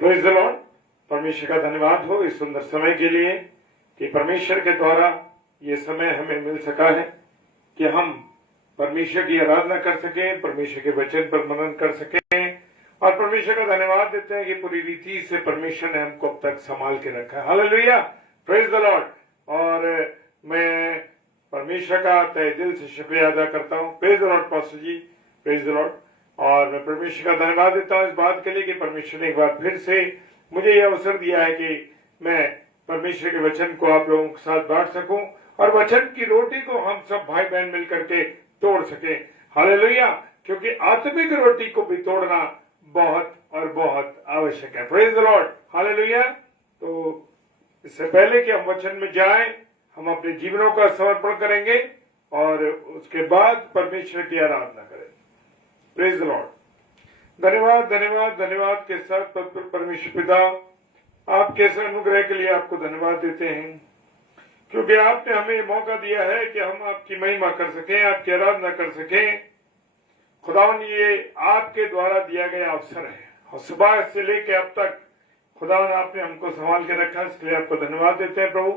Praise the Lord. परमेश्वर का धन्यवाद हो इस सुंदर समय के लिए कि परमेश्वर के द्वारा ये समय हमें मिल सका है कि हम परमेश्वर की आराधना कर सकें, परमेश्वर के वचन पर मनन कर सकें और परमेश्वर का धन्यवाद देते हैं कि पूरी रीति से परमेश्वर ने हमको अब तक संभाल के रखा है। Hallelujah, praise the lord. और मैं परमेश्वर का तहे दिल से शुक्रिया अदा करता हूँ। Praise the lord pastor ji, praise the lord. और मैं परमेश्वर का धन्यवाद देता हूँ इस बात के लिए कि परमेश्वर ने एक बार फिर से मुझे यह अवसर दिया है कि मैं परमेश्वर के वचन को आप लोगों के साथ बांट सकूं और वचन की रोटी को हम सब भाई बहन मिलकर के तोड़ सके। हालेलुया, क्योंकि आत्मिक रोटी को भी तोड़ना बहुत और बहुत आवश्यक है। Praise the Lord, hallelujah. तो इससे पहले कि हम वचन में जाएं, हम अपने जीवनों का समर्पण करेंगे और उसके बाद परमेश्वर की आराधना करेंगे। Praise the Lord. धन्यवाद धन्यवाद धन्यवाद के साथ परमेश्वर पिता आपके इस अनुग्रह के लिए आपको धन्यवाद देते हैं, क्योंकि आपने हमें मौका दिया है कि हम आपकी महिमा कर सकें, आपकी आराधना कर सकें। खुदावन, ये आपके द्वारा दिया गया अवसर है और सुबह से लेकर अब तक खुदावन आपने हमको संभाल के रखा, इसलिए आपको धन्यवाद देते हैं प्रभु।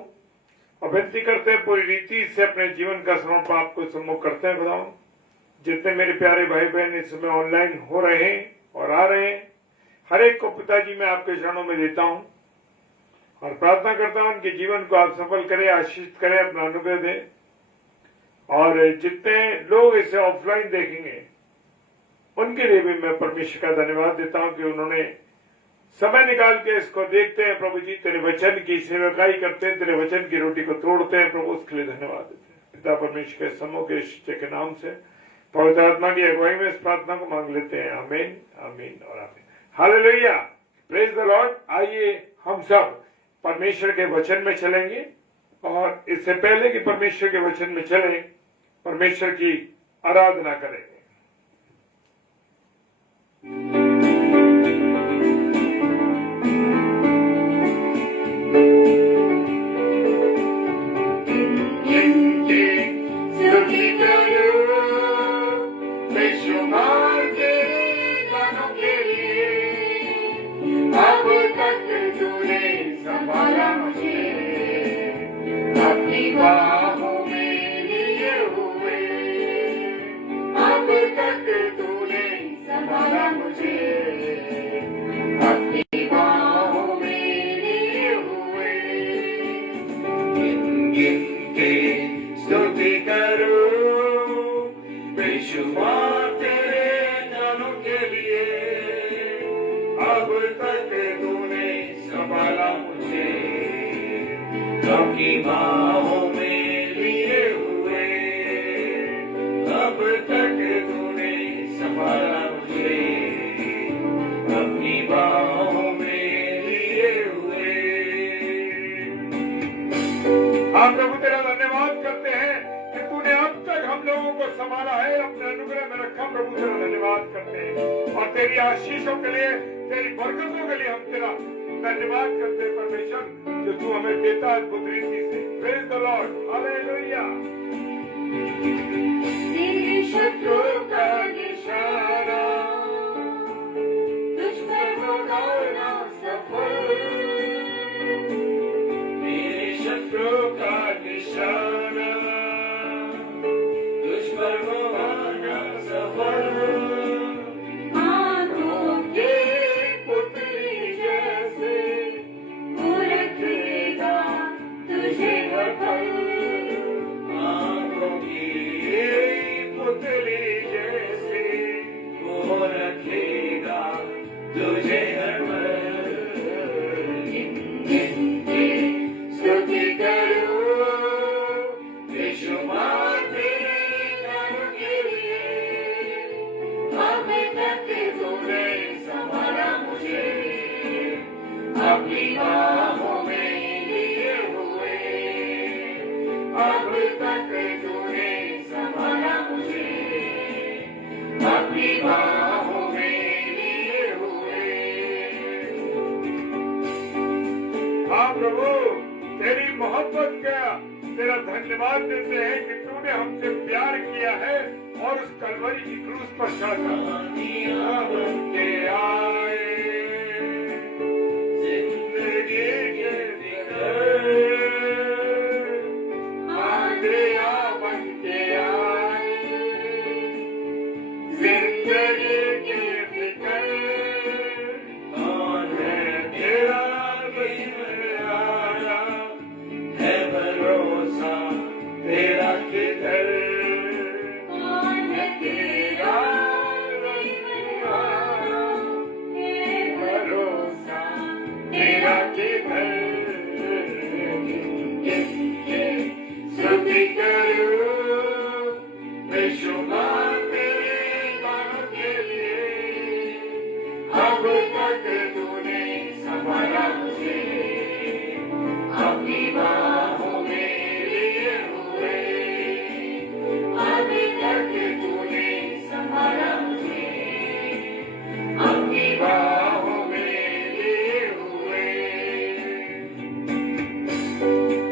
और विनती करते हैं पूरी रीति से अपने जीवन का समर्पण आपको सम्मुख करते हैं। खुदावन, जितने मेरे प्यारे भाई बहन इस समय ऑनलाइन हो रहे हैं और आ रहे हैं, हर एक को पिताजी मैं आपके चरणों में देता हूं और प्रार्थना करता हूं उनके जीवन को आप सफल करें, आशीष करें, अपना अनुग्रह दें। और जितने लोग इसे ऑफलाइन देखेंगे उनके लिए भी मैं परमेश्वर का धन्यवाद देता हूं कि उन्होंने समय निकाल के इसको देखते हैं। प्रभु जी, तेरे वचन की सेवकाई करते हैं, तेरे वचन की रोटी को तोड़ते हैं। प्रभु, उसके लिए धन्यवाद देते हैं। पिता परमेश्वर के समूह के शिष्य के नाम से पवित्र आत्मा की अगुवाई में इस प्रार्थना को मांग लेते हैं। आमीन, आमीन और आमीन। Hallelujah, praise the Lord. आइए हम सब परमेश्वर के वचन में चलेंगे और इससे पहले कि परमेश्वर के वचन में चलें, परमेश्वर की आराधना करेंगे। हम प्रभु तेरा धन्यवाद करते हैं कि तूने अब तक हम लोगों को संभाला है, अपने अनुग्रह में रखा। प्रभु तेरा धन्यवाद करते हैं और तेरी आशीषों के लिए, तेरी बरकतों के लिए हम तेरा धन्यवाद करते हैं परमेश्वर, जो तू हमें देता है अद्भुत रीति से। Praise the Lord, hallelujah. तेरे शत्रु का निशाना तुझ पर होगा ना सफल, तेरे शत्रु का निशाना तुझ पर होगा ना सफल। आंखों के पुतली जैसे वो रखेगा तुझे हर पल, आंखों की पुतली जैसे वो रखेगा तुझे हर पल। स्तुति करो बेशुमार तेरे नाम के लिए, अब तक तूने संभाला मुझे, अपनी बाहों में लिए हुए। अब तक तूने संभाला मुझे, अपनी बाहों में लिए हुए। हाँ प्रभु, तेरी मोहब्बत का तेरा धन्यवाद देते हैं कि तूने हमसे प्यार किया है और उस कलवरी की क्रूस पर चढ़कर बनके आए।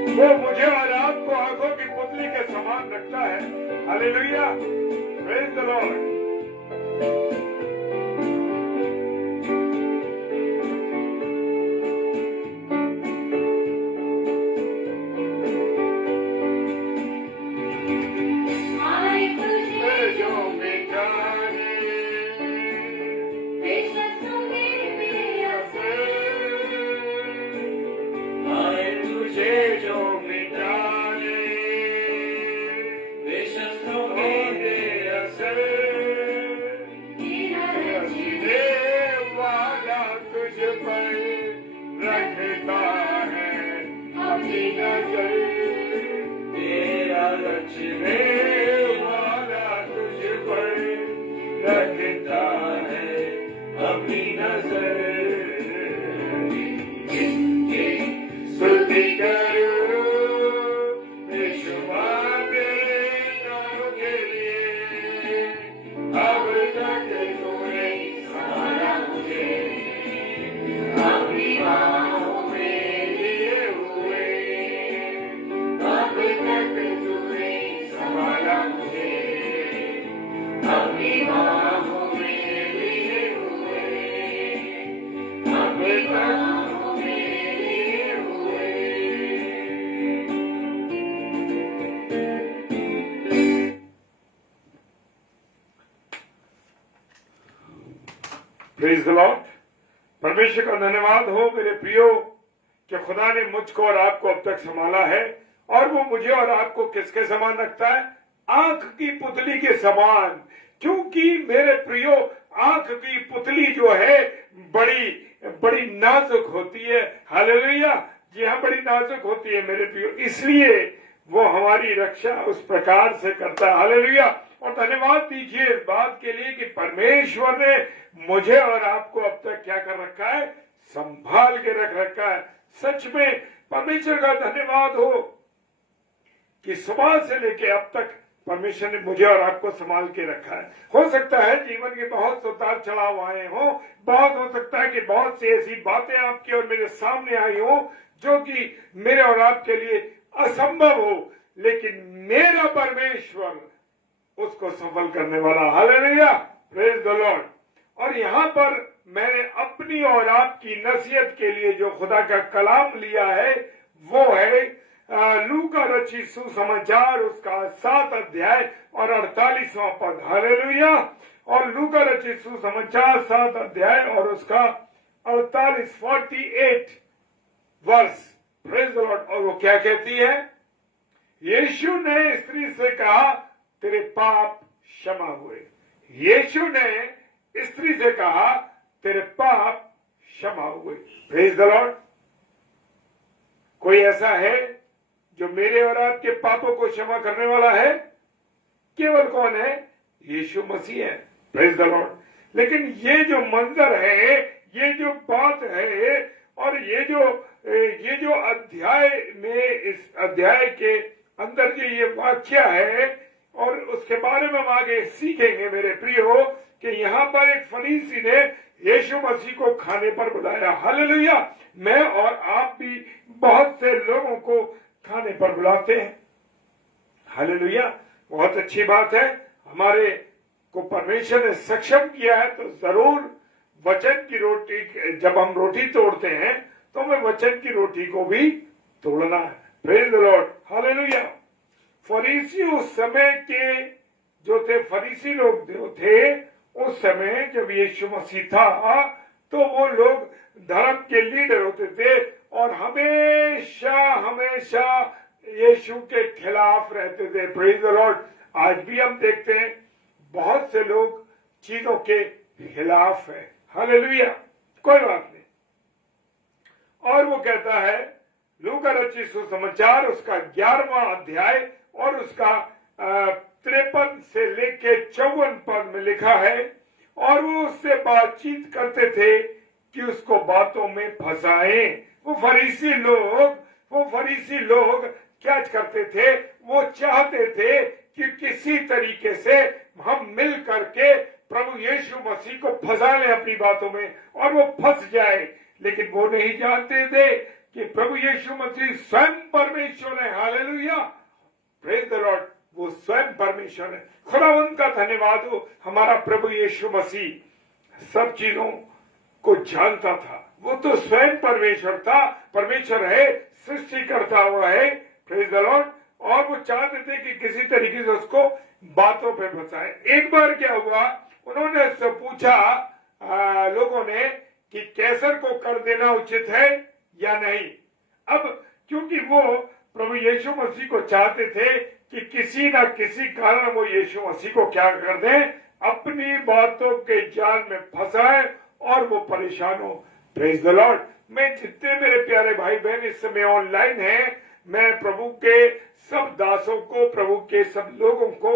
वो मुझे और आपको आंखों की पुतली के समान रखता है। Hallelujah, praise the Lord. Praise the Lord. परमेश्वर का धन्यवाद हो मेरे प्रियो कि खुदा ने मुझको और आपको अब तक संभाला है। और वो मुझे और आपको किसके समान रखता है? आंख की पुतली के समान। क्योंकि मेरे प्रियो आंख की पुतली जो है बड़ी बड़ी नाजुक होती है। हालेलुया, जी हाँ, बड़ी नाजुक होती है मेरे प्रियो, इसलिए वो हमारी रक्षा उस प्रकार से करता है। हालेलुया। और धन्यवाद दीजिए इस बात के लिए कि परमेश्वर ने मुझे और आपको अब तक क्या कर रखा है? संभाल के रख रखा है। सच में परमेश्वर का धन्यवाद हो कि सुबह से लेके अब तक परमेश्वर ने मुझे और आपको संभाल के रखा है। हो सकता है जीवन के बहुत उतार चढ़ाव आए हो, बहुत हो सकता है कि बहुत सी ऐसी बातें आपके और मेरे सामने आई हो जो कि मेरे और आपके लिए असंभव हो, लेकिन मेरा परमेश्वर उसको सफल करने वाला। Hallelujah, praise the lord. और यहाँ पर मैंने अपनी और आपकी नसीहत के लिए जो खुदा का कलाम लिया है वो है लूका रचित सुसमाचार उसका 7 अध्याय और 48वां पद। हालेलुया। और लूका रचित सुसमाचार 7 अध्याय और उसका 48 वर्ष। Praise the lord. और वो क्या कहती है? यीशु ने स्त्री से कहा तेरे पाप क्षमा हुए। यीशु ने स्त्री से कहा तेरे पाप क्षमा हुए। Praise the Lord. कोई ऐसा है जो मेरे और आपके पापों को क्षमा करने वाला है? केवल कौन है? यीशु मसीह है। Praise the Lord. लेकिन ये जो मंजर है, ये जो बात है और ये जो अध्याय में, इस अध्याय के अंदर जो ये वाक्य है और उसके बारे में हम आगे सीखेंगे मेरे प्रियो कि यहाँ पर एक फरीसी ने यीशु मसीह को खाने पर बुलाया। हालेलुया। मैं और आप भी बहुत से लोगों को खाने पर बुलाते हैं। हालेलुया, बहुत अच्छी बात है। हमारे को परमेश्वर ने सक्षम किया है तो जरूर वचन की रोटी, जब हम रोटी तोड़ते हैं तो हमें वचन की रोटी को भी तोड़ना है। Praise the Lord. हालेलुया। फरीसी उस समय के जो थे, फरीसी लोग जो थे उस समय जब यीशु मसीह था तो वो लोग धर्म के लीडर होते थे और हमेशा हमेशा यीशु के खिलाफ रहते थे। Praise the Lord. आज भी हम देखते हैं बहुत से लोग चीजों के खिलाफ है। हालेलुया, कोई बात नहीं। और वो कहता है लूका रचित सुसमाचार उसका 11वां अध्याय और उसका 53 से लेके 54 पद में लिखा है। और वो उससे बातचीत करते थे कि उसको बातों में फंसाएं। वो फरीसी लोग क्या करते थे? वो चाहते थे कि किसी तरीके से हम मिल करके प्रभु यीशु मसीह को फंसा लें अपनी बातों में और वो फंस जाए। लेकिन वो नहीं जानते थे कि प्रभु यीशु मसीह स्वयं परमेश्वर है। Hallelujah, praise the Lord. वो स्वयं परमेश्वर है। खुदा उनका धन्यवाद हो। हमारा प्रभु यीशु मसीह सब चीजों को जानता था। वो तो स्वयं परमेश्वर था, परमेश्वर है, सृष्टि करता हुआ है। Praise the lord. और वो चाहते थे कि किसी तरीके से उसको बातों पे फंसाए। एक बार क्या हुआ, उन्होंने उससे पूछा लोगों ने कि कैसर को कर देना उचित है या नहीं। अब क्योंकि वो प्रभु यीशु मसीह को चाहते थे कि किसी न किसी कारण वो यीशु मसीह को क्या कर दें, अपनी बातों के जाल में फंसाए और वो परेशान हो। Praise the Lord. मैं जितने मेरे प्यारे भाई बहन इस समय ऑनलाइन हैं, मैं प्रभु के सब दासों को, प्रभु के सब लोगों को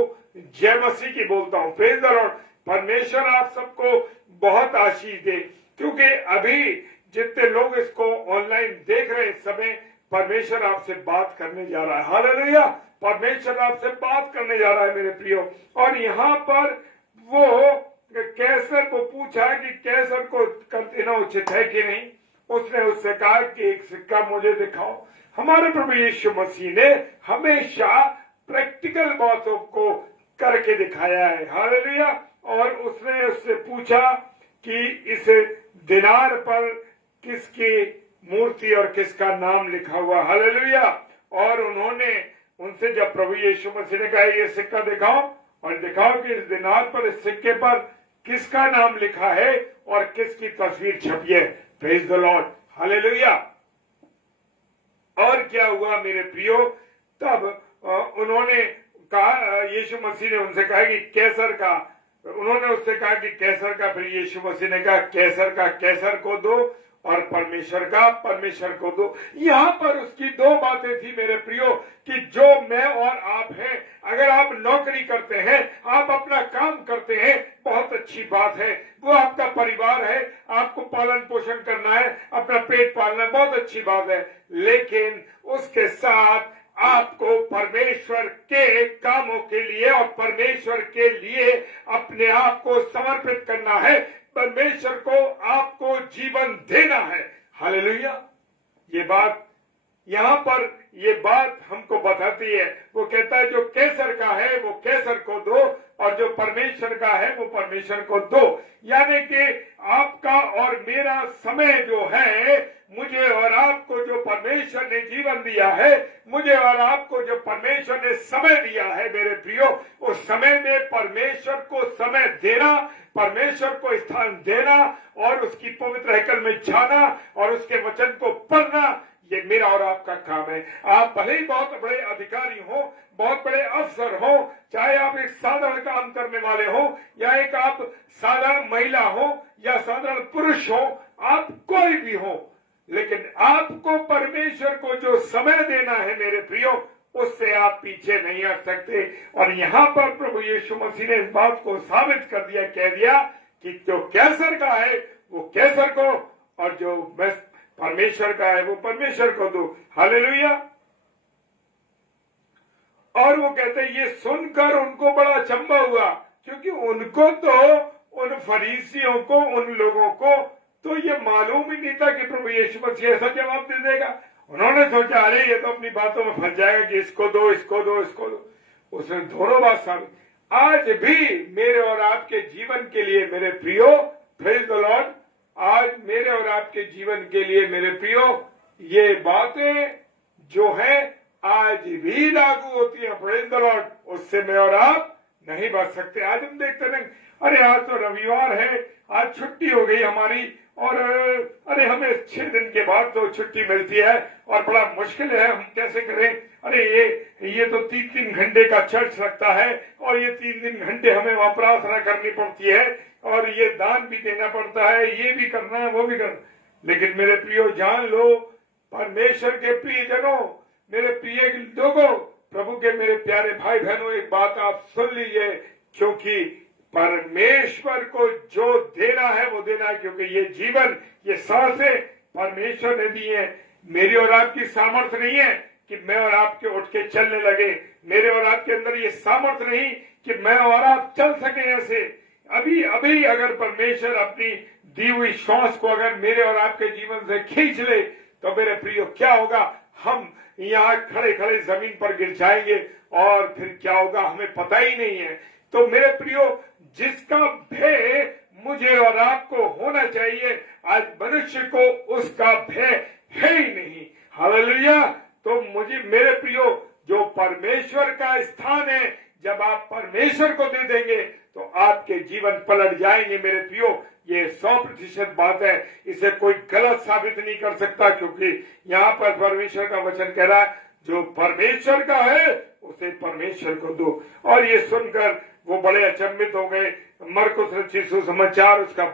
जय मसीह की बोलता हूँ। Praise the Lord. परमेश्वर आप सबको बहुत आशीष दे, क्योंकि अभी जितने लोग इसको ऑनलाइन देख रहे हैं इस समय, परमेश्वर आपसे बात करने जा रहा है। हालेलुया, परमेश्वर आपसे बात करने जा रहा है मेरे प्रियो। और यहाँ पर वो कैसर को पूछा कि कैसर को कर देना उचित है कि नहीं। उसने उससे कहा कि एक सिक्का मुझे दिखाओ। हमारे प्रभु यीशु मसीह ने हमेशा प्रैक्टिकल बातों को करके दिखाया है। हालेलुया। और उसने उससे पूछा कि इस दिनार पर किसकी मूर्ति और किसका नाम लिखा हुआ। हालेलुया। और उन्होंने उनसे जब प्रभु यीशु मसीह ने कहा ये सिक्का दिखाओ और दिखाओ कि इस दिनार पर, इस सिक्के पर किसका नाम लिखा है और किसकी तस्वीर छपी है। Praise the Lord. हालेलुया। और क्या हुआ मेरे प्रियो, तब उन्होंने कहा, यीशु मसीह ने उनसे कहा कि कैसर का, उन्होंने उससे कहा कि कैसर का, फिर यीशु मसीह ने कहा कैसर का कैसर को दो और परमेश्वर का परमेश्वर को दो। यहाँ पर उसकी दो बातें थी मेरे प्रियो, कि जो मैं और आप हैं, अगर आप नौकरी करते हैं, आप अपना काम करते हैं, बहुत अच्छी बात है, वो आपका परिवार है, आपको पालन पोषण करना है, अपना पेट पालना, बहुत अच्छी बात है। लेकिन उसके साथ आपको परमेश्वर के कामों के लिए और परमेश्वर के लिए अपने आप को समर्पित करना है। परमेश्वर को आपको जीवन देना है। हालेलुया। ये बात यहाँ पर, ये बात हमको बताती है। वो कहता है जो कैसर का है वो कैसर को दो और जो परमेश्वर का है वो परमेश्वर को दो। यानी कि आपका और मेरा समय जो है, मुझे और आपको जो परमेश्वर ने जीवन दिया है, मुझे और आपको जो परमेश्वर ने समय दिया है मेरे प्रियो, उस समय में परमेश्वर को समय देना, परमेश्वर को स्थान देना और उसकी पवित्र हैकल में जाना और उसके वचन को पढ़ना, ये मेरा और आपका काम है। आप भले ही बहुत बड़े अधिकारी हो, बहुत बड़े अफसर हो, चाहे आप एक साधारण काम करने वाले हो या एक आप साधारण महिला हो या साधारण पुरुष हो, आप कोई भी हो, लेकिन आपको परमेश्वर को जो समय देना है मेरे प्रियो, उससे आप पीछे नहीं हट सकते। और यहाँ पर प्रभु यीशु मसीह ने इस बात को साबित कर दिया, कह दिया कि जो कैसर का है वो कैसर को और जो परमेश्वर का है वो परमेश्वर को दो। हालेलुया। और वो कहते हैं, ये सुनकर उनको बड़ा अचंभा हुआ, क्योंकि उनको तो, उन फरीसियों को, उन लोगों को तो ये मालूम ही नहीं था कि प्रभु यीशु मसीह ऐसा जवाब दे देगा। उन्होंने सोचा अरे ये तो अपनी बातों में फंस जाएगा कि इसको दो, इसको दो, इसको दो। उसने दोनों बात साबित। आज भी मेरे और आपके जीवन के लिए मेरे प्रियो, प्रेज द लॉर्ड, आज मेरे और आपके जीवन के लिए मेरे प्रियो, ये बातें जो है आज भी लागू होती है। Praise the Lord. उससे मैं और आप नहीं बच सकते। आज हम देखते हैं, अरे आज तो रविवार है, आज छुट्टी हो गई हमारी, और अरे हमें 6 दिन के बाद तो छुट्टी मिलती है और बड़ा मुश्किल है, हम कैसे करें। अरे ये तो 3-3 घंटे का चर्च लगता है और ये 3 घंटे हमें वहां प्रार्थना करनी पड़ती है और ये दान भी देना पड़ता है, ये भी करना है, वो भी करना। लेकिन मेरे प्रियो जान लो, परमेश्वर के प्रिय जनों, मेरे प्रिय लोगों, प्रभु के मेरे प्यारे भाई बहनों, एक बात आप सुन लीजिए, क्योंकि परमेश्वर को जो देना है वो देना है, क्योंकि ये जीवन, ये सांसें परमेश्वर ने दी है। मेरी और आपकी सामर्थ्य नहीं है कि मैं और आपके उठ के चलने लगे, मेरे और आपके अंदर ये सामर्थ्य नहीं कि मैं और आप चल सके ऐसे। अभी अभी अगर परमेश्वर अपनी दी हुई श्वास को अगर मेरे और आपके जीवन से खींच ले तो मेरे प्रियो क्या होगा, हम यहाँ खड़े खड़े जमीन पर गिर जाएंगे और फिर क्या होगा हमें पता ही नहीं है। तो मेरे प्रियो, जिसका भय मुझे और आपको होना चाहिए, आज मनुष्य को उसका भय है ही नहीं। हालेलुया। तो मुझे मेरे प्रियो, जो परमेश्वर का स्थान है, जब आप परमेश्वर को दे देंगे तो आपके जीवन पलट जाएंगे मेरे प्रियो। ये 100% बात है, इसे कोई गलत साबित नहीं कर सकता, क्योंकि यहाँ पर परमेश्वर का वचन कह रहा है जो परमेश्वर का है उसे परमेश्वर को दो। और ये सुनकर वो बड़े अचंभित हो गए। मरकुस रचित सुसमाचार उसका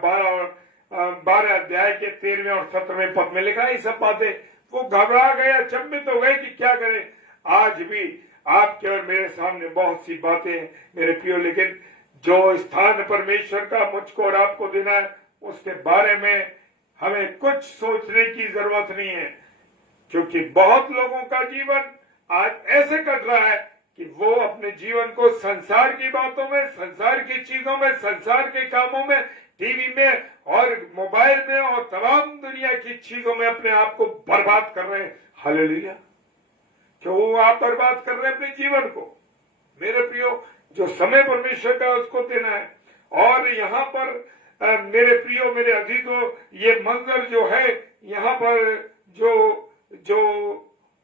12 अध्याय के 13वें और 17वें पद में लिखा है सब बातें। वो घबरा गए, अचंभित हो गए कि क्या करें। आज भी आपके और मेरे सामने बहुत सी बातें हैं मेरे प्रियो, लेकिन जो स्थान परमेश्वर का मुझको और आपको देना है उसके बारे में हमें कुछ सोचने की जरूरत नहीं है, क्योंकि बहुत लोगों का जीवन आज ऐसे कट रहा है कि वो अपने जीवन को संसार की बातों में, संसार की चीजों में, संसार के कामों में, टीवी में और मोबाइल में और तमाम दुनिया की चीजों में अपने आप को बर्बाद कर रहे हैं। हालेलुया। क्यों आप बर्बाद कर रहे हैं अपने जीवन को मेरे प्रियो? जो समय परमेश्वर का उसको देना है। और यहाँ पर मेरे प्रियो, मेरे अजीजों, ये मंजर जो है यहाँ पर जो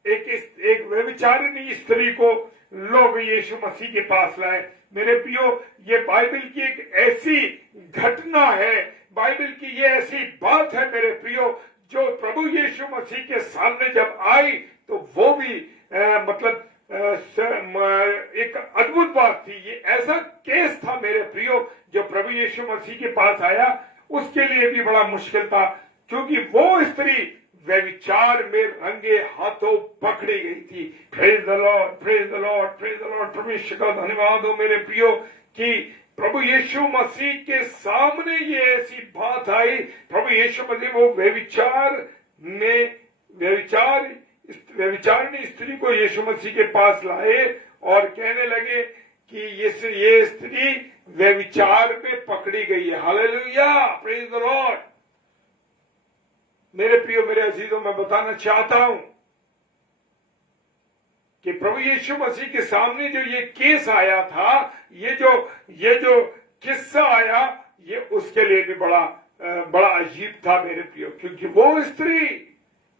एक व्यभिचारिणी स्त्री को लोग यीशु मसीह के पास लाए मेरे प्रियो, ये बाइबल की एक ऐसी घटना है, बाइबल की ये ऐसी बात है मेरे प्रियो, जो प्रभु यीशु मसीह के सामने जब आई तो वो भी एक अद्भुत बात थी। ये ऐसा केस था मेरे प्रियो, जो प्रभु यीशु मसीह के पास आया उसके लिए भी बड़ा मुश्किल था, क्योंकि वो स्त्री व्यभिचार में रंगे हाथों पकड़ी गई थी। Praise the Lord, praise the Lord, praise the Lord. परमेश्वर का धन्यवाद हो मेरे प्रियो कि प्रभु यीशु मसीह के सामने ये ऐसी बात आई। प्रभु यीशु मसीह वो व्यभिचारिणी स्त्री को यीशु मसीह के पास लाए और कहने लगे कि ये स्त्री व्यभिचार में पकड़ी गई है। Hallelujah, praise the Lord. मेरे प्रियो, मेरे अजीजों, मैं बताना चाहता हूं कि प्रभु यीशु मसीह के सामने जो ये केस आया था, ये जो किस्सा आया, ये उसके लिए भी बड़ा अजीब था मेरे प्रियो, क्योंकि वो स्त्री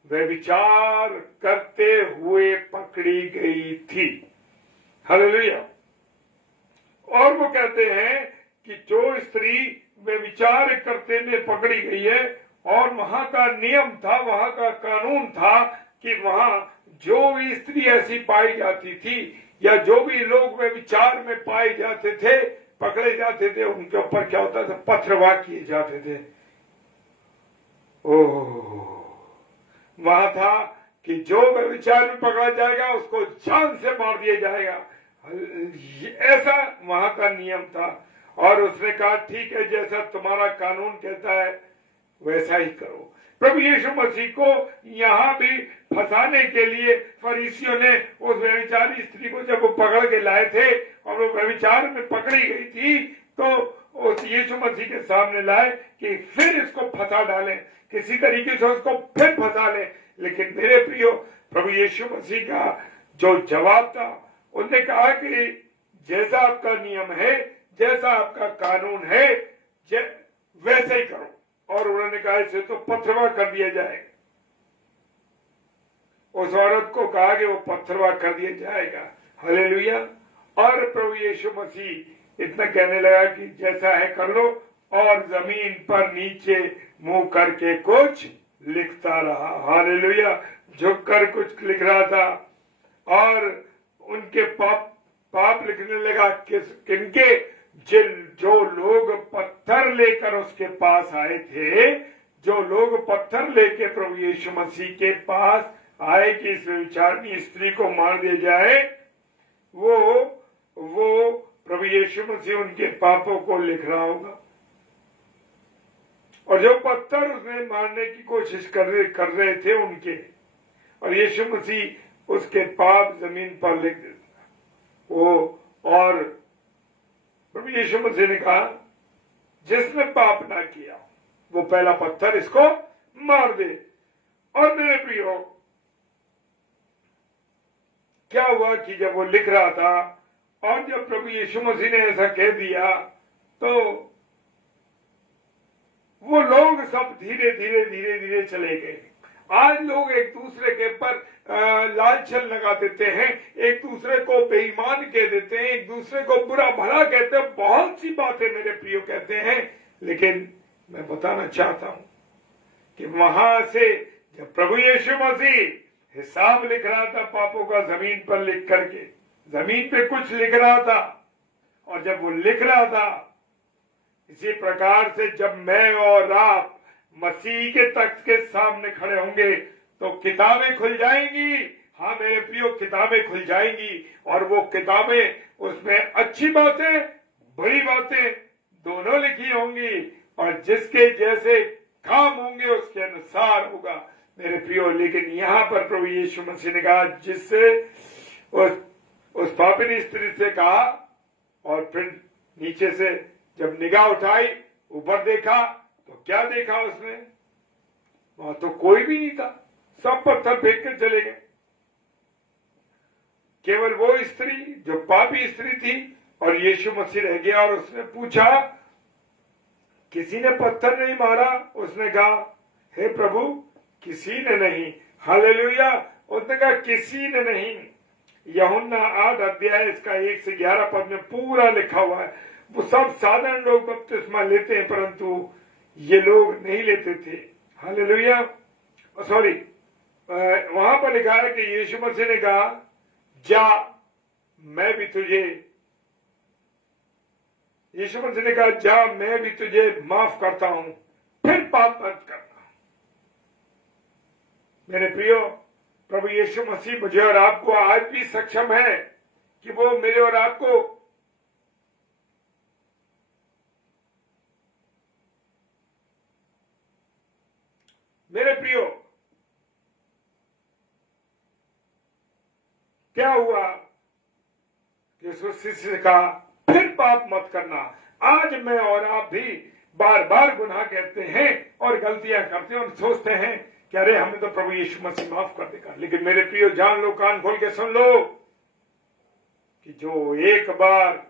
व्यभिचार करते हुए पकड़ी गई थी। हालेलुया। और वो कहते हैं कि जो स्त्री व्यभिचार करते में पकड़ी गई है, और वहां का नियम था, वहां का कानून था कि वहां जो भी स्त्री ऐसी पाई जाती थी या जो भी लोग व्यभिचार में पाए जाते थे, पकड़े जाते थे, उनके ऊपर क्या होता था, पथरवाह किए जाते थे। ओह, वहां था कि जो व्यभिचार में पकड़ा जाएगा उसको जान से मार दिया जाएगा, ऐसा वहां का नियम था। और उसने कहा ठीक है, जैसा तुम्हारा कानून कहता है वैसा ही करो। प्रभु यीशु मसीह को यहाँ भी फंसाने के लिए फरीसियों ने उस व्यभिचारी स्त्री को जब वो पकड़ के लाए थे और वो व्यभिचार में पकड़ी गई थी, तो उस यीशु मसीह के सामने लाए कि फिर इसको फंसा डालें, किसी तरीके से उसको फिर फंसा लें। लेकिन मेरे प्रियो, प्रभु यीशु मसीह का जो जवाब था, उन्होंने कहा कि जैसा आपका नियम है, जैसा आपका कानून है, वैसे ही करो। और उन्होंने कहा इसे तो पथरवाह कर दिया जाएगा। उस औरत को कहा कि वो पथरवाह कर दिया जाएगा। हालेलुया। और प्रभु यीशु मसीह इतना कहने लगा कि जैसा है कर लो, और जमीन पर नीचे मुंह करके कुछ लिखता रहा। हालेलुया। झुककर कुछ लिख रहा था और उनके पाप लिखने लगा। किनके? जो लोग पत्थर लेकर उसके पास आए थे, जो लोग पत्थर लेके प्रभु यीशु मसीह के पास आए कि इस व्यभिचारिणी स्त्री को मार दिया जाए, वो प्रभु यीशु मसीह उनके पापों को लिख रहा होगा। और जो पत्थर उसने मारने की कोशिश कर रहे थे उनके, और यीशु मसीह उसके पाप जमीन पर लिख देता वो। और प्रभु यीशु मसीह ने कहा जिसने पाप ना किया वो पहला पत्थर इसको मार दे। और मेरे प्रियो, क्या हुआ कि जब वो लिख रहा था और जब प्रभु यीशु मसीह ने ऐसा कह दिया तो वो लोग सब धीरे धीरे धीरे धीरे चले गए। आज लोग एक दूसरे के पर लाल छल लगा देते हैं, एक दूसरे को बेईमान कह देते हैं, एक दूसरे को बुरा भला कहते हैं, बहुत सी बातें मेरे प्रियो कहते हैं। लेकिन मैं बताना चाहता हूं कि वहां से जब प्रभु यीशु मसीह हिसाब लिख रहा था पापों का जमीन पर लिख करके, जमीन पे कुछ लिख रहा था, और जब वो लिख रहा था, इसी प्रकार से जब मैं और आप मसीह के तख्त के सामने खड़े होंगे तो किताबें खुल जाएंगी। हाँ मेरे प्रियो, किताबें खुल जाएंगी, और वो किताबें, उसमें अच्छी बातें बुरी बातें दोनों लिखी होंगी, और जिसके जैसे काम होंगे उसके अनुसार होगा मेरे प्रियो। लेकिन यहाँ पर प्रभु यीशु मसीह ने कहा, जिससे उस पापिनी स्त्री से कहा, और फिर नीचे से जब निगाह उठाई, ऊपर देखा तो क्या देखा उसने? वहां तो कोई भी नहीं था, सब पत्थर फेंक कर चले गए। केवल वो स्त्री जो पापी स्त्री थी और यीशु मसीह रह गया। और उसने पूछा, किसी ने पत्थर नहीं मारा? उसने कहा, हे प्रभु किसी ने नहीं। हालेलुया। उसने कहा किसी ने नहीं। यूहन्ना 8 अध्याय इसका 1 से 11 पद में पूरा लिखा हुआ है। वो सब साधारण लोग बपतिस्मा लेते हैं, परंतु ये लोग नहीं लेते थे। हालेलुया। सॉरी, वहां पर लिखा है कि यीशु मसीह ने कहा, जा मैं भी तुझे, यीशु मसीह ने कहा, जा मैं भी तुझे माफ करता हूं, फिर पाप मत करना। मेरे प्रियो, प्रभु यीशु मसीह मुझे और आपको आज भी सक्षम है कि वो मेरे और आपको मेरे प्रियो, क्या हुआ कि उस शिष्य ने कहा, फिर पाप मत करना। आज मैं और आप भी बार बार गुनाह करते हैं और गलतियां करते हैं और सोचते हैं कि अरे हमें तो प्रभु यीशु मसीह माफ कर देगा। लेकिन मेरे प्रियो, जान लो, कान खोल के सुन लो कि जो एक बार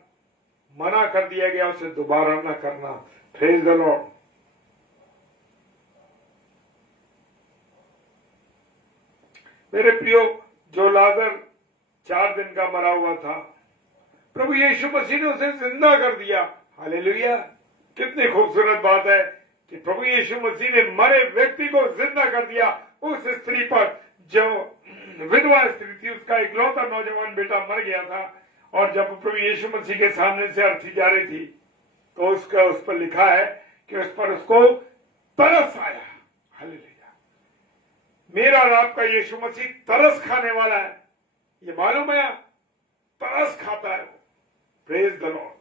मना कर दिया गया उसे दोबारा ना करना। Praise the Lord. मेरे प्रियो, जो लाजर 4 दिन का मरा हुआ था, प्रभु यीशु मसीह ने उसे जिंदा कर दिया। हालेलुया। कितनी खूबसूरत बात है कि प्रभु यीशु मसीह ने मरे व्यक्ति को जिंदा कर दिया। उस स्त्री पर, जो विधवा स्त्री थी, उसका इकलौता नौजवान बेटा मर गया था, और जब प्रभु यीशु मसीह के सामने से अर्थी जा रही थी तो उस पर लिखा है कि उस पर उसको तरस आया। हालेलुया। मेरा और आपका यीशु मसीह तरस खाने वाला है, ये मालूम है? तरस खाता है वो। Praise the Lord.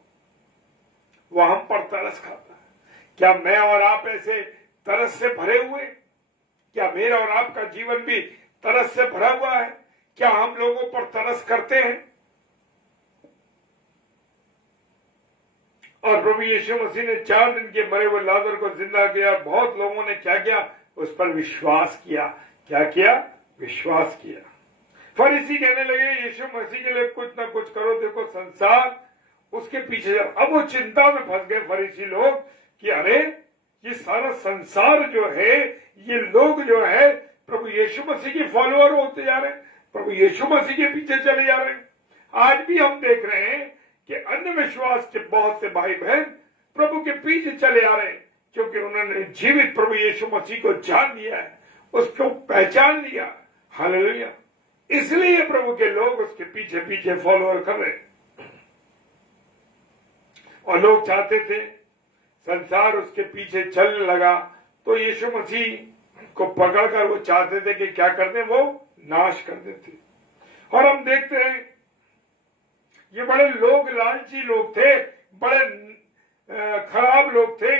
वो हम पर तरस खाता है। क्या मैं और आप ऐसे तरस से भरे हुए? क्या मेरा और आपका जीवन भी तरस से भरा हुआ है? क्या हम लोगों पर तरस करते हैं? और प्रभु यीशु मसीह ने 4 दिन के मरे हुए लाजर को जिंदा किया। बहुत लोगों ने क्या किया? उस पर विश्वास किया। क्या किया? विश्वास किया। फरीसी कहने लगे, यीशु मसीह के लिए कुछ ना कुछ करो, देखो संसार उसके पीछे जा। अब वो चिंता में फंस गए फरीसी लोग कि अरे ये सारा संसार जो है, ये लोग जो है प्रभु यीशु मसीह के फॉलोअर होते जा रहे हैं, प्रभु यीशु मसीह के पीछे चले जा रहे हैं। आज भी हम देख रहे हैं कि अन्य विश्वास के बहुत से भाई बहन प्रभु के पीछे चले आ रहे हैं, क्योंकि उन्होंने जीवित प्रभु यीशु मसीह को जान लिया है, उसको पहचान लिया। हालेलुया। इसलिए प्रभु के लोग उसके पीछे पीछे फॉलोअर कर रहे हैं। और लोग चाहते थे, संसार उसके पीछे चलने लगा तो यीशु मसीह को पकड़कर वो चाहते थे कि क्या कर दें? वो नाश कर देते। और हम देखते हैं ये बड़े लोग, लालची लोग थे, बड़े खराब लोग थे,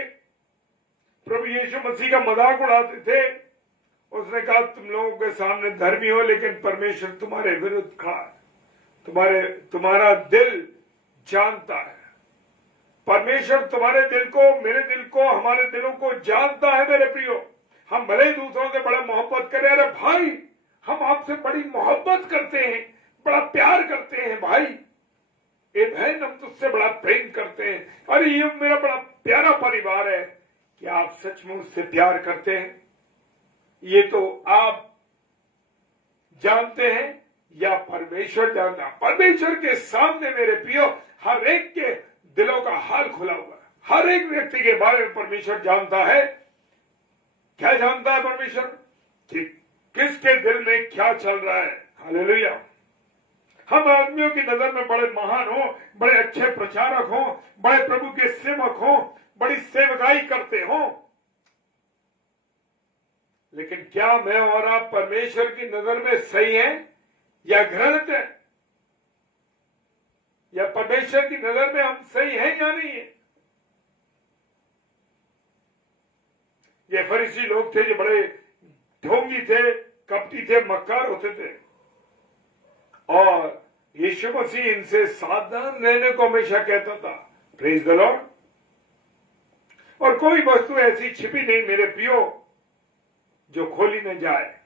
प्रभु यीशु मसीह का मजाक उड़ाते थे। उसने कहा, तुम लोगों के सामने धर्मी हो, लेकिन परमेश्वर तुम्हारे विरुद्ध खड़ा है। तुम्हारा दिल जानता है। परमेश्वर तुम्हारे दिल को, मेरे दिल को, हमारे दिलों को जानता है मेरे प्रियो। हम भले ही दूसरों से बड़ा मोहब्बत करें, अरे भाई हम आपसे बड़ी मोहब्बत करते हैं, बड़ा प्यार करते हैं भाई, ए बहन हम तुझसे बड़ा प्रेम करते हैं, अरे ये मेरा बड़ा प्यारा परिवार है। क्या आप सचमुच से प्यार करते हैं? ये तो आप जानते हैं या परमेश्वर जानता है? परमेश्वर के सामने मेरे प्रियो हर एक के दिलों का हाल खुला हुआ है। हर एक व्यक्ति के बारे में परमेश्वर जानता है। क्या जानता है परमेश्वर? कि किसके दिल में क्या चल रहा है। हालेलुया। हम आदमियों की नजर में बड़े महान हो, बड़े अच्छे प्रचारक हो, बड़े प्रभु के सेवक हो, बड़ी सेवकाई करते हो, लेकिन क्या मैं और आप परमेश्वर की नजर में सही हैं या घृणित है? या परमेश्वर की नजर में हम सही हैं या नहीं है? ये फरीसी लोग थे जो बड़े ढोंगी थे, कपटी थे, मक्कार होते थे, और यीशु मसीह इनसे सावधान रहने को हमेशा कहता था। Praise the lord. और कोई वस्तु ऐसी छिपी नहीं मेरे प्रियो जो खोली न जाए।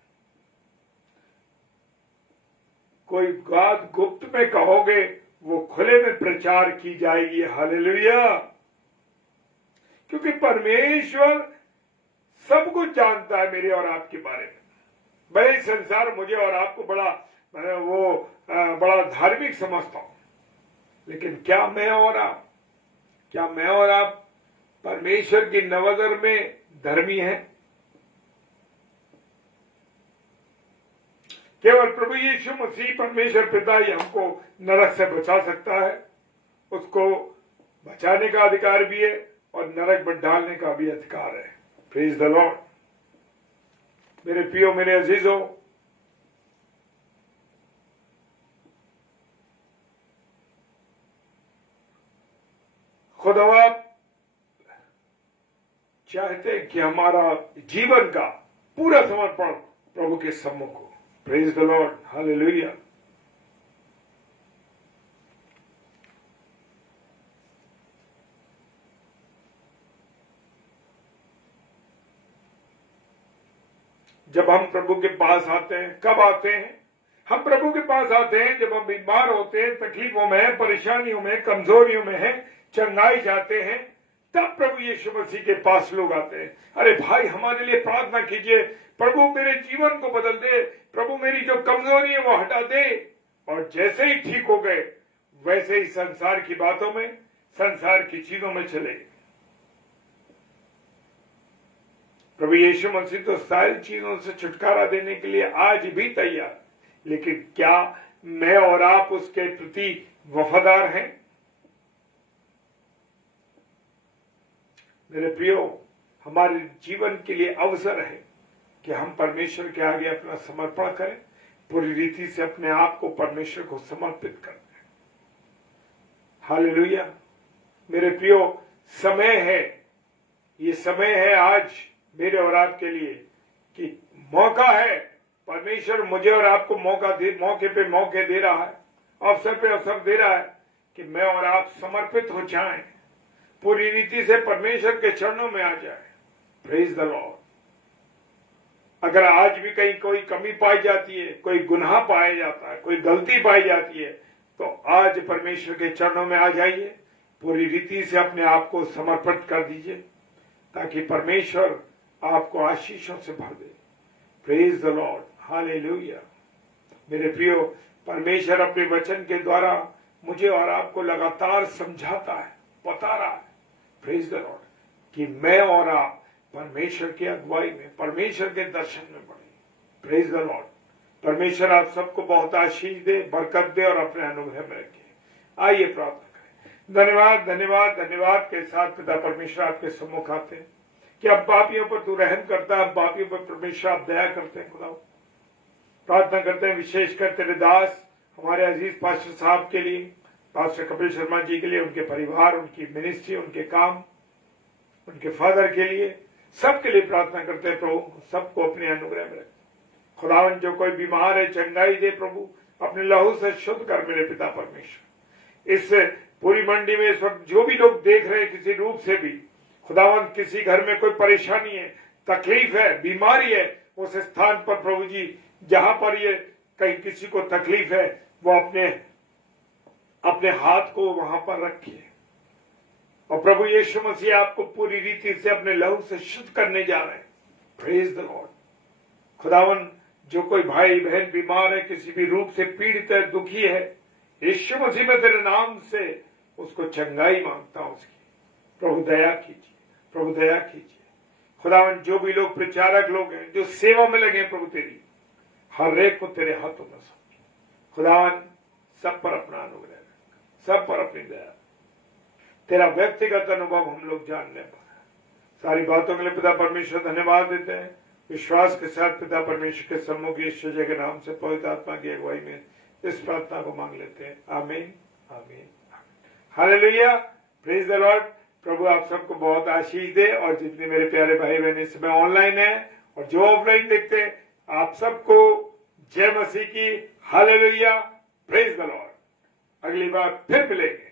कोई बात गुप्त में कहोगे वो खुले में प्रचार की जाएगी। हालेलुया। क्योंकि परमेश्वर सब कुछ जानता है मेरे और आपके बारे में। भले संसार मुझे और आपको बड़ा धार्मिक समझता हूं, लेकिन क्या मैं और आप परमेश्वर की नजर में धर्मी हैं? केवल प्रभु यीशु मसीह परमेश्वर पिता ही हमको नरक से बचा सकता है। उसको बचाने का अधिकार भी है और नरक में डालने का भी अधिकार है। Praise the Lord. मेरे प्रियो, मेरे अजीजों, खुदा चाहते हैं कि हमारा जीवन का पूरा समर्पण प्रभु के सम्मुख हो। Praise the Lord. हालेलुया। जब हम प्रभु के पास आते हैं, कब आते हैं? हम प्रभु के पास आते हैं जब हम बीमार होते हैं, तकलीफों में, परेशानियों में, कमजोरियों में हैं, चंगाई जाते हैं, तब प्रभु यीशु मसीह के पास लोग आते हैं। अरे भाई हमारे लिए प्रार्थना कीजिए, प्रभु मेरे जीवन को बदल दे, प्रभु मेरी जो कमजोरी है वो हटा दे। और जैसे ही ठीक हो गए वैसे ही संसार की बातों में, संसार की चीजों में चले। प्रभु यीशु मसीह तो सारी चीजों से छुटकारा देने के लिए आज भी तैयार, लेकिन क्या मैं और आप उसके प्रति वफादार हैं? मेरे प्रियो, हमारे जीवन के लिए अवसर है कि हम परमेश्वर के आगे अपना समर्पण करें, पूरी रीति से अपने आप को परमेश्वर को समर्पित कर दें। हालेलुया। मेरे प्रियो, समय है, ये समय है आज मेरे और आपके लिए कि मौका है। परमेश्वर मुझे और आपको मौके पे मौके दे रहा है, अवसर पे अवसर दे रहा है कि मैं और आप समर्पित हो जाएं, पूरी रीति से परमेश्वर के चरणों में आ जाए। Praise the Lord. अगर आज भी कहीं कोई कमी पाई जाती है, कोई गुनाह पाया जाता है, कोई गलती पाई जाती है, तो आज परमेश्वर के चरणों में आ जाइए, पूरी रीति से अपने आप को समर्पित कर दीजिए, ताकि परमेश्वर आपको आशीषों से भर दे। Praise the Lord. हालेलुया। मेरे प्रियो, परमेश्वर अपने वचन के द्वारा मुझे और आपको लगातार समझाता है, बता रहा है, प्रेज द लॉर्ड, कि मैं और आप परमेश्वर की अगुवाई में, परमेश्वर के दर्शन में बढ़े। Praise the Lord. परमेश्वर आप सबको बहुत आशीष दे, बरकत दे और अपने अनुग्रह में रखे। आइए प्रार्थना करें। धन्यवाद धन्यवाद धन्यवाद के साथ पिता परमेश्वर आपके सम्मुख आते हैं कि अब पापियों पर तू रहम करता है, अब पापियों पर परमेश्वर आप दया करते हैं। खुदा प्रार्थना करते हैं विशेषकर तेरे दास हमारे अजीज पास्टर साहब के लिए, पास्टर कपिल शर्मा जी के लिए, उनके परिवार, उनकी मिनिस्ट्री, उनके काम, उनके फादर के लिए, सबके लिए प्रार्थना करते हैं प्रभु, सबको अपने अनुग्रह में रखे। खुदावन जो कोई बीमार है चंगाई दे प्रभु, अपने लहू से शुद्ध कर मेरे पिता परमेश्वर। इस पूरी मंडी में इस वक्त जो भी लोग देख रहे हैं किसी रूप से भी, खुदावन किसी घर में कोई परेशानी है, तकलीफ है, बीमारी है, उस स्थान पर प्रभु जी जहां पर ये कहीं किसी को तकलीफ है, वो अपने हाथ को वहां पर रखिए और प्रभु यीशु मसीह आपको पूरी रीति से अपने लहू से शुद्ध करने जा रहे हैं। Praise the Lord. खुदावन, जो कोई भाई बहन बीमार है, किसी भी रूप से पीड़ित है, दुखी है, यीशु मसीह में तेरे नाम से उसको चंगाई मांगता हूं उसकी। प्रभु दया कीजिए, प्रभु दया कीजिए। खुदावन, जो भी लोग प्रचारक लोग हैं, जो सेवा में लगे हैं, प्रभु तेरी हर एक को तेरे हाथों में सौंप। खुदावन, सब पर अपना अनुग्रह, सब पर अपनी दया, तेरा व्यक्तिगत अनुभव हम लोग जानने पाए। सारी बातों के लिए पिता परमेश्वर धन्यवाद देते हैं। विश्वास के साथ पिता परमेश्वर के सम्मुख यीशु के नाम से पवित्र आत्मा की अगुवाई में इस प्रार्थना को मांग लेते हैं। आमीन, आमीन, हालेलुया, प्रेज द लॉर्ड। प्रभु आप सबको बहुत आशीष दे। और जितने मेरे प्यारे भाई बहन इस समय ऑनलाइन है और जो ऑफलाइन देखते हैं, आप सबको जय मसीह की। Hallelujah, praise the Lord. अगली बार फिर मिलेंगे।